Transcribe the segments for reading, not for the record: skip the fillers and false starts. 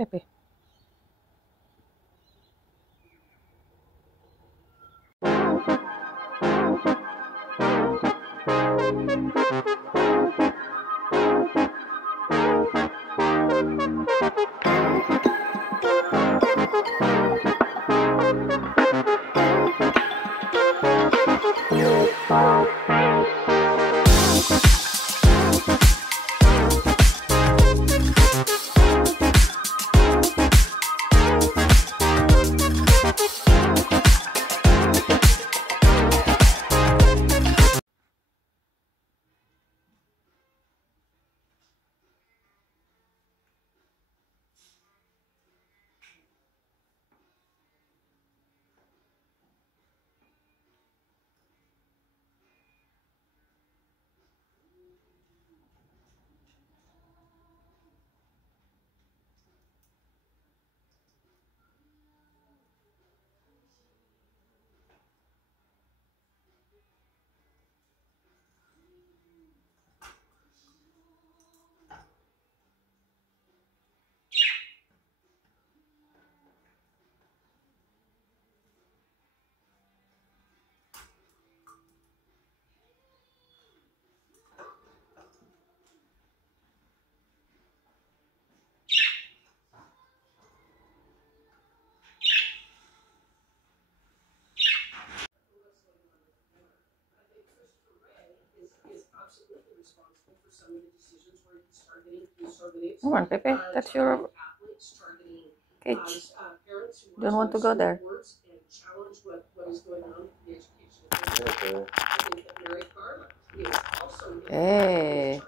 Pepe. Come on, Pepe, that's your cage. Don't want to go there. Hey.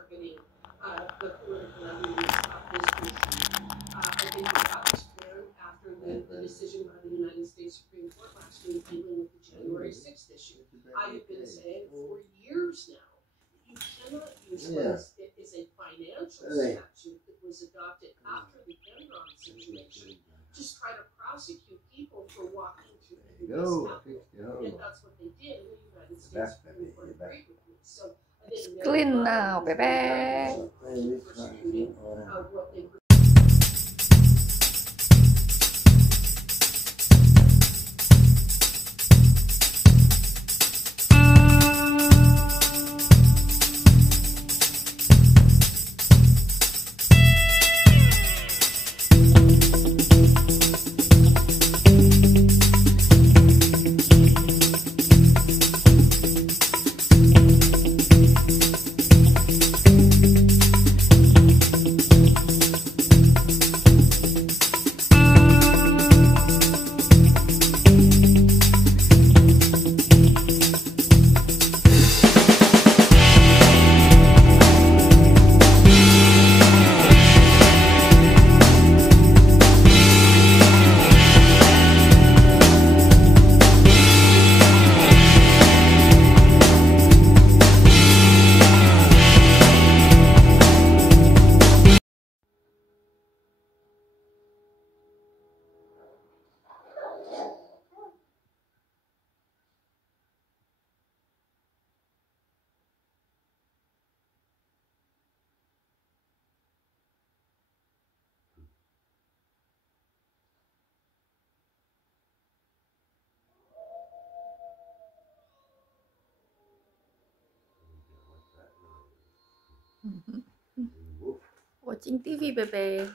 The decision by the United States Supreme Court last week dealing with the January 6th issue. I have been saying for years now, you cannot use what is a financial statute that was adopted after the Enron situation. Just try to prosecute people for walking through the U.S. Capitol. And that's what they did, and the United States Supreme Court agreed with me. So It's clean now, Pepe. Persecuting what they Watching TV, Pepe.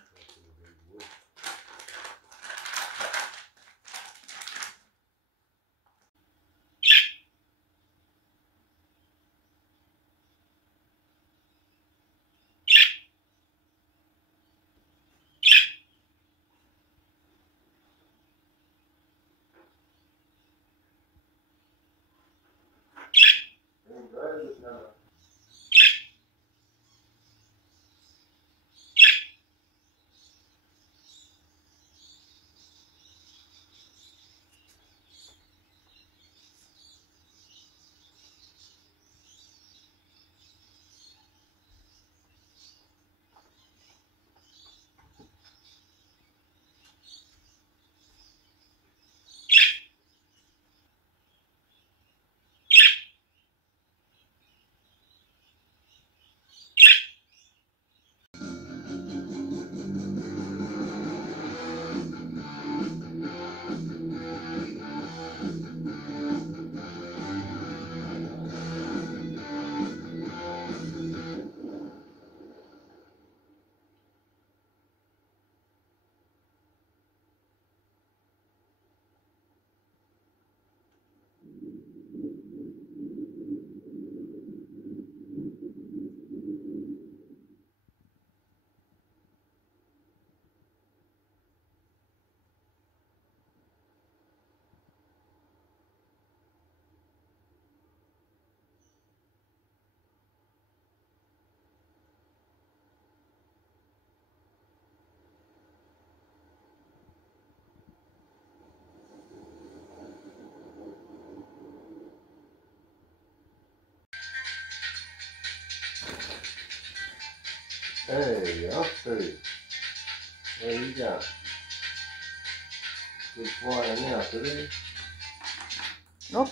Hey, up to. There you go. Good flying now today. Nope.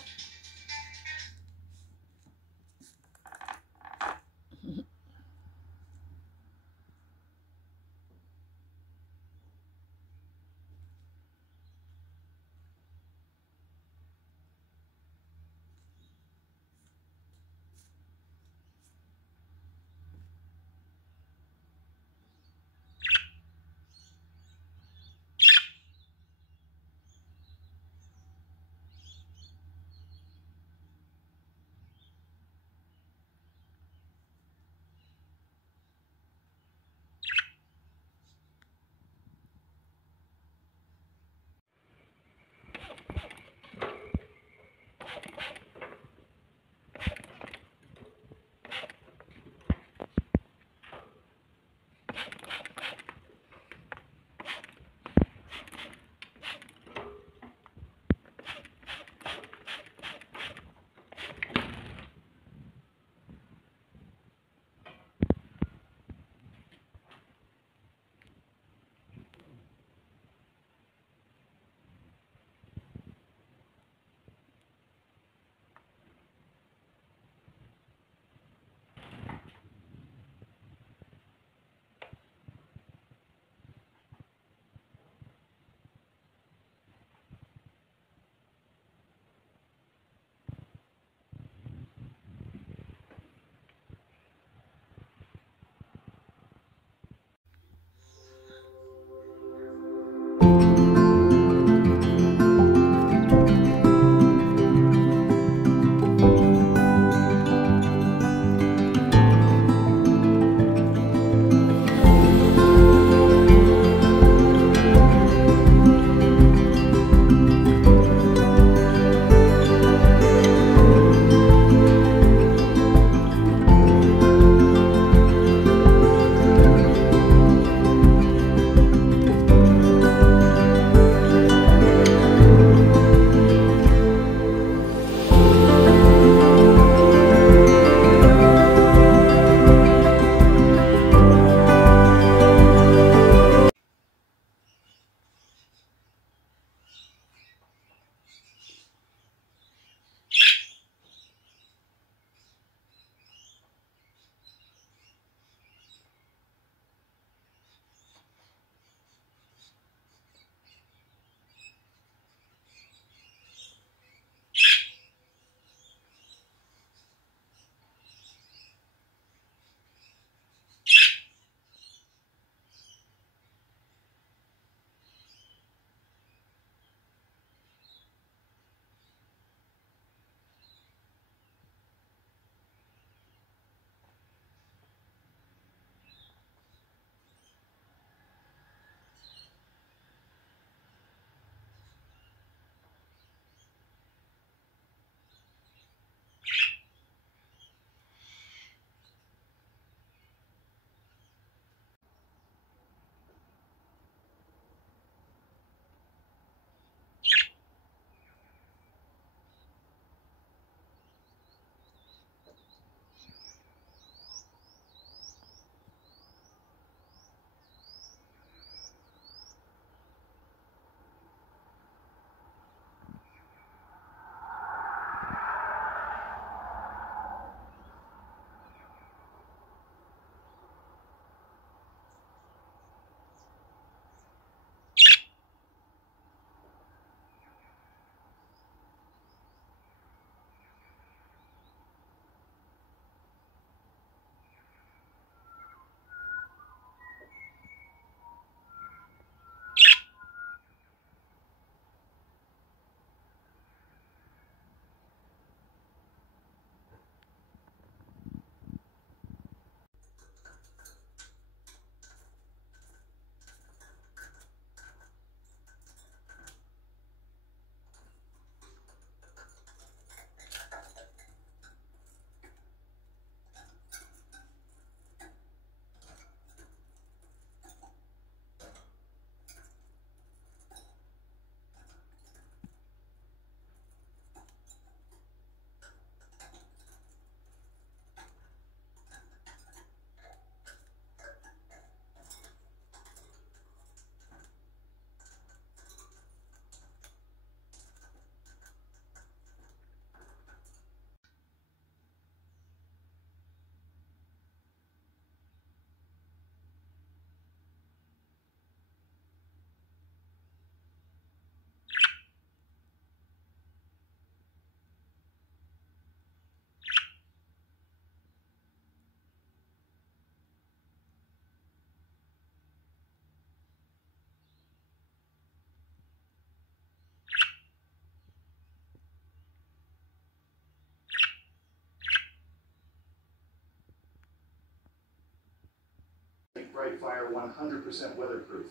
BrightFire 100% weatherproof.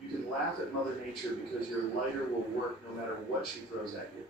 You can laugh at Mother Nature because your lighter will work no matter what she throws at you.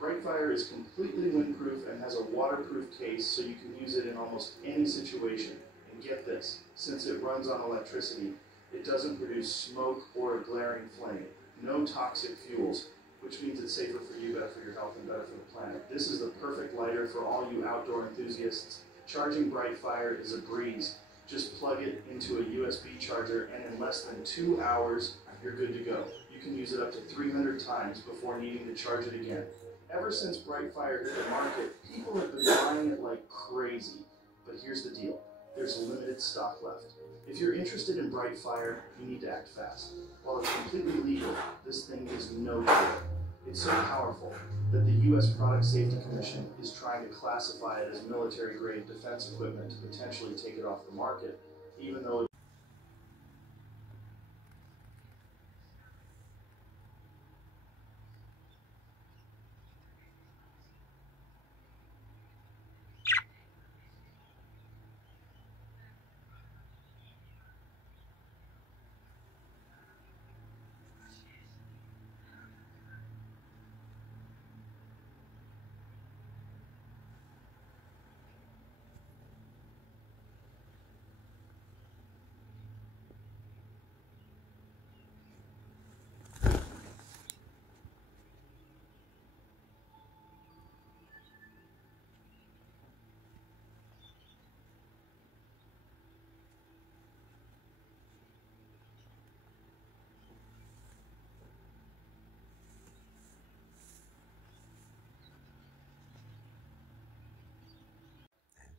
BrightFire is completely windproof and has a waterproof case so you can use it in almost any situation. And get this, since it runs on electricity, it doesn't produce smoke or a glaring flame. No toxic fuels, which means it's safer for you, better for your health, and better for the planet. This is the perfect lighter for all you outdoor enthusiasts. Charging BrightFire is a breeze. Just plug it into a USB charger, and in less than 2 hours, you're good to go. You can use it up to 300 times before needing to charge it again. Ever since BrightFire hit the market, people have been buying it like crazy. But here's the deal. There's limited stock left. If you're interested in BrightFire, you need to act fast. While it's completely legal, this thing is no joke. It's so powerful that the U.S. Product Safety Commission is trying to classify it as military-grade defense equipment to potentially take it off the market, even though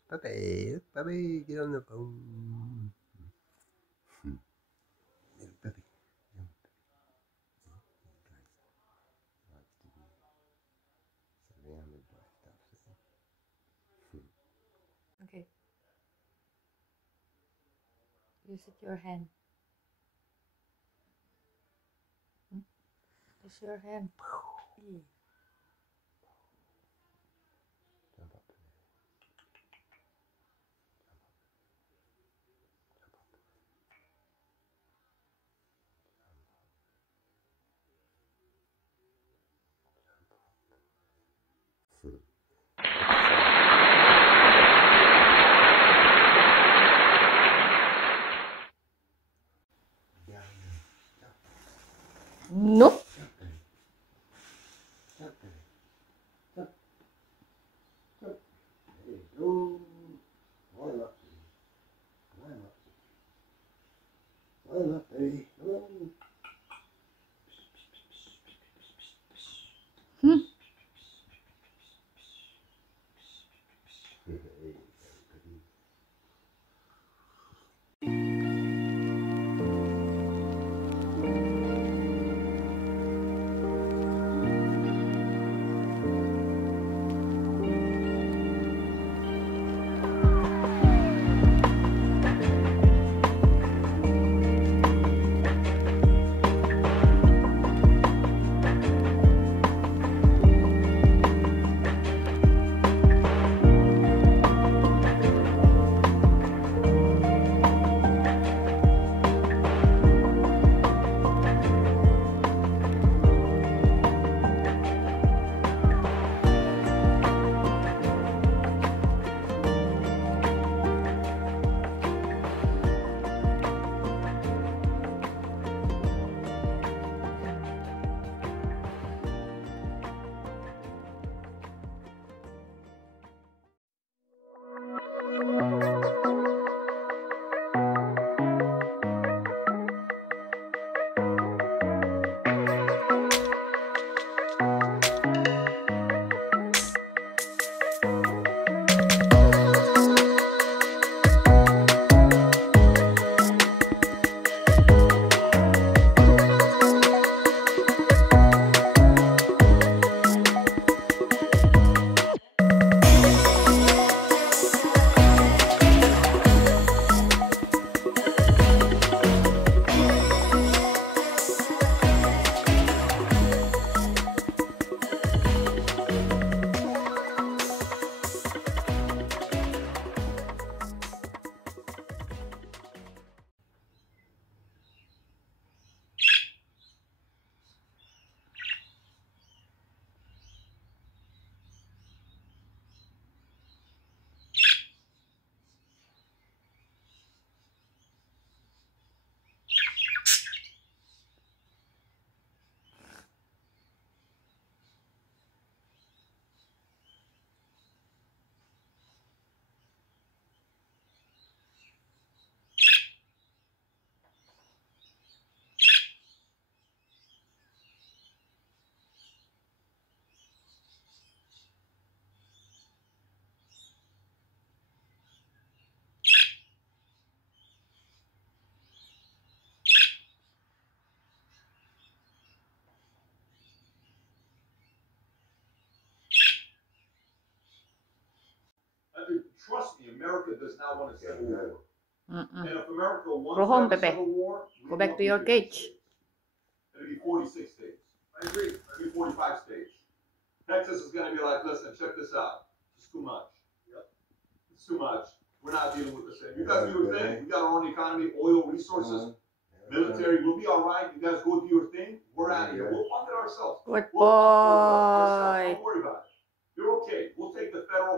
Puppy, get on the phone. Little puppy. Okay. Use it your hand. Use your hand. Nope. America does not want a civil war. Mm-mm. And if America wants Go to home, have a Pepe. civil war, we Go back want to your 50 cage. states. It'll be 46 states. I agree. It'll be 45 states. Texas is going to be like, listen, check this out. It's too much. Yep. It's too much. We're not dealing with the same. You guys do your thing. We got our own economy, oil resources, military. We'll be all right. You guys go do your thing. We're out of here. We'll fund it ourselves. Good We'll fund it boy. ourselves. Don't worry about it. You're okay. We'll take the federal